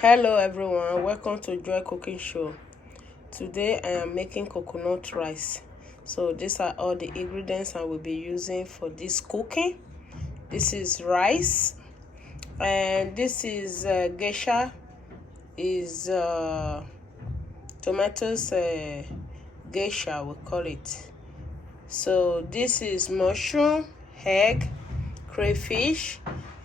Hello everyone, welcome to Joy Cooking Show. Today I am making coconut rice. So these are all the ingredients I will be using for this cooking. This is rice, and this is geisha, is tomatoes, geisha we call it. So this is mushroom, egg, crayfish,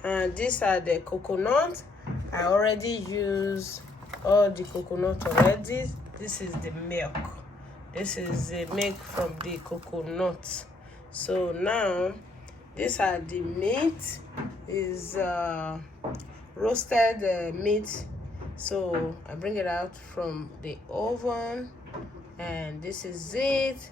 and these are the coconut. I already use all the coconut already. This is the milk. This is the milk from the coconut. So now these are the meat. Is roasted meat. So I bring it out from the oven, and this is it.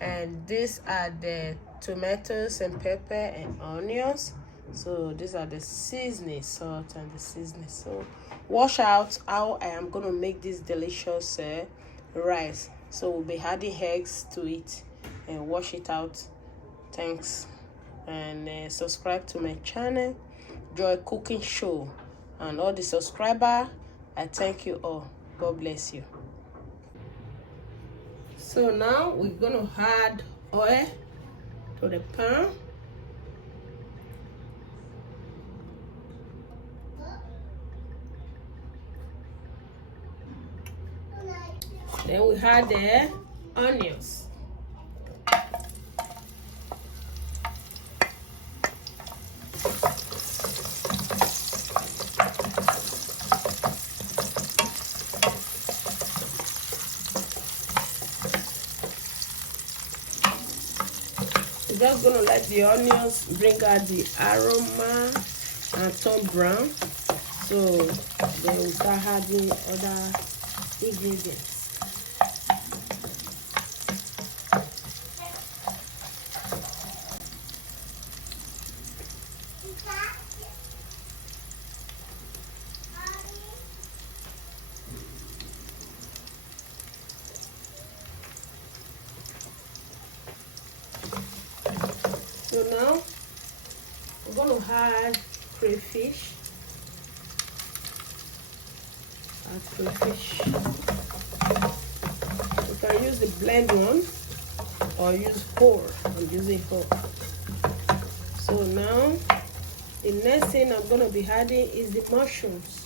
And these are the tomatoes and pepper and onions. So these are the seasoning, salt and the seasoning. So wash out how I am going to make this delicious rice. So we'll be adding eggs to it and wash it out. Thanks, and subscribe to my channel, Joy Cooking Show, and all the subscribers. I thank you all. God bless you. So now we're gonna add oil to the pan. Then we add the onions. We're just gonna let the onions bring out the aroma and turn brown. So then we start adding other ingredients. So now we're going to add crayfish. You can use the blend one or use whole. I'm using whole. So now the next thing I'm going to be adding is the mushrooms.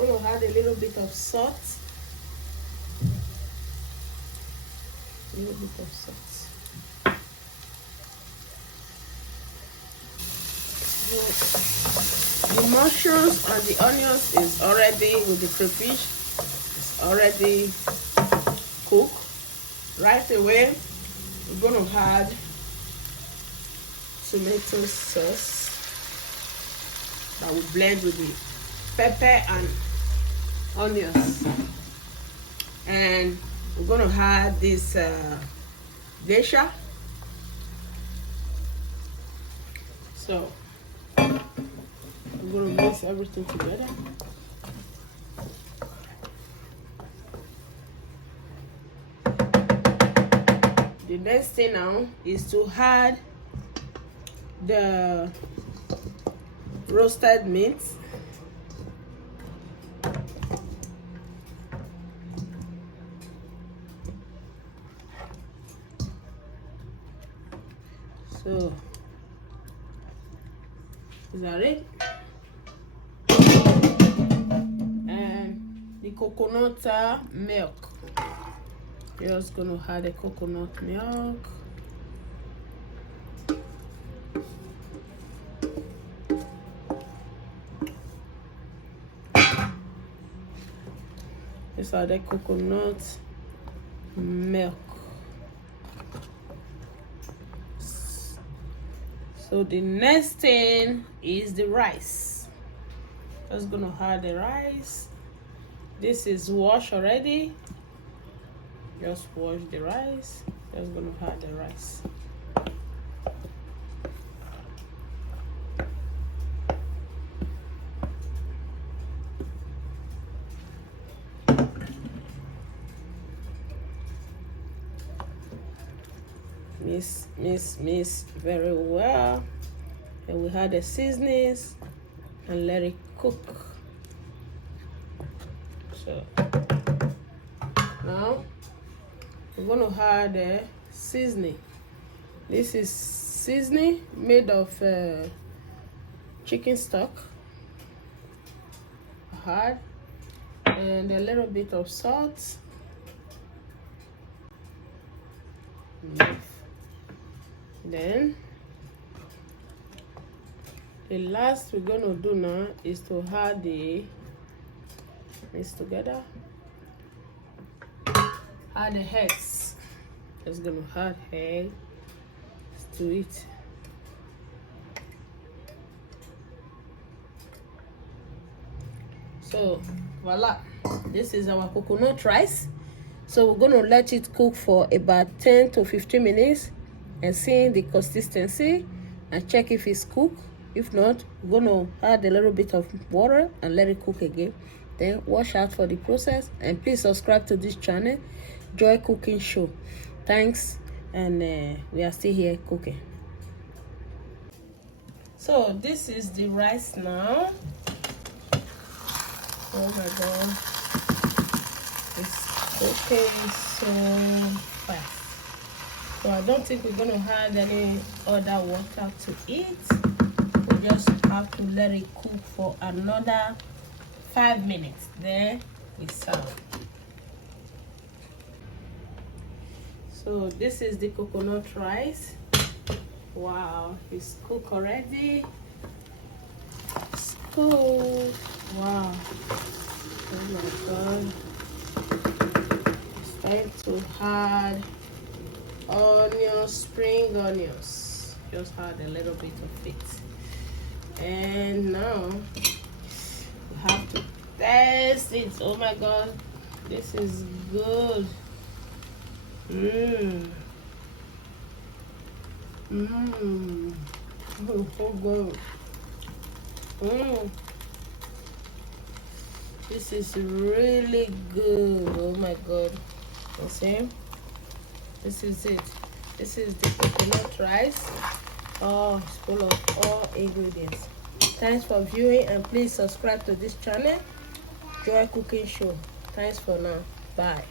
I'm going to add a little bit of salt. The mushrooms and the onions is already with the crayfish. It's already cooked. Right away, we're going to add tomato sauce that will blend with the pepper and onions. And we're going to add this geisha. So I'm going to mix everything together. The next thing now is to add the roasted meat. So is that it? And the coconut milk. Just gonna add the coconut milk. These are the coconut milk. So the next thing is the rice. Just gonna add the rice. This is washed already. Just wash the rice. Just gonna add the rice. mix very well. And we add the seasonings and let it cook. So now we're going to add the seasoning. This is seasoning made of chicken stock, hard, and a little bit of salt. Then the last we're going to do now is to add this together. Add the eggs. Just going to add eggs to it. So voila, this is our coconut rice. So we're going to let it cook for about 10 to 15 minutes and see the consistency and check if it's cooked. If not, we're going to add a little bit of water and let it cook again. Then watch out for the process, and please subscribe to this channel, Joy Cooking Show. Thanks, and we are still here cooking. So this is the rice now. Oh my god, it's cooking so fast. So I don't think we're going to add any other water to it. We just have to let it cook for another 5 minutes. Then we serve. So this is the coconut rice. Wow, it's cooked already. It's cooked. Wow. Oh my god. It's time to add onions, spring onions. Just add a little bit of it. And now we have to taste it. Oh my god. This is good. Oh, so good. This is really good. Oh my god. You see? This is it. This is the coconut rice. Oh, it's full of all ingredients. Thanks for viewing, and please subscribe to this channel, Joy Cooking Show. Thanks for now. Bye.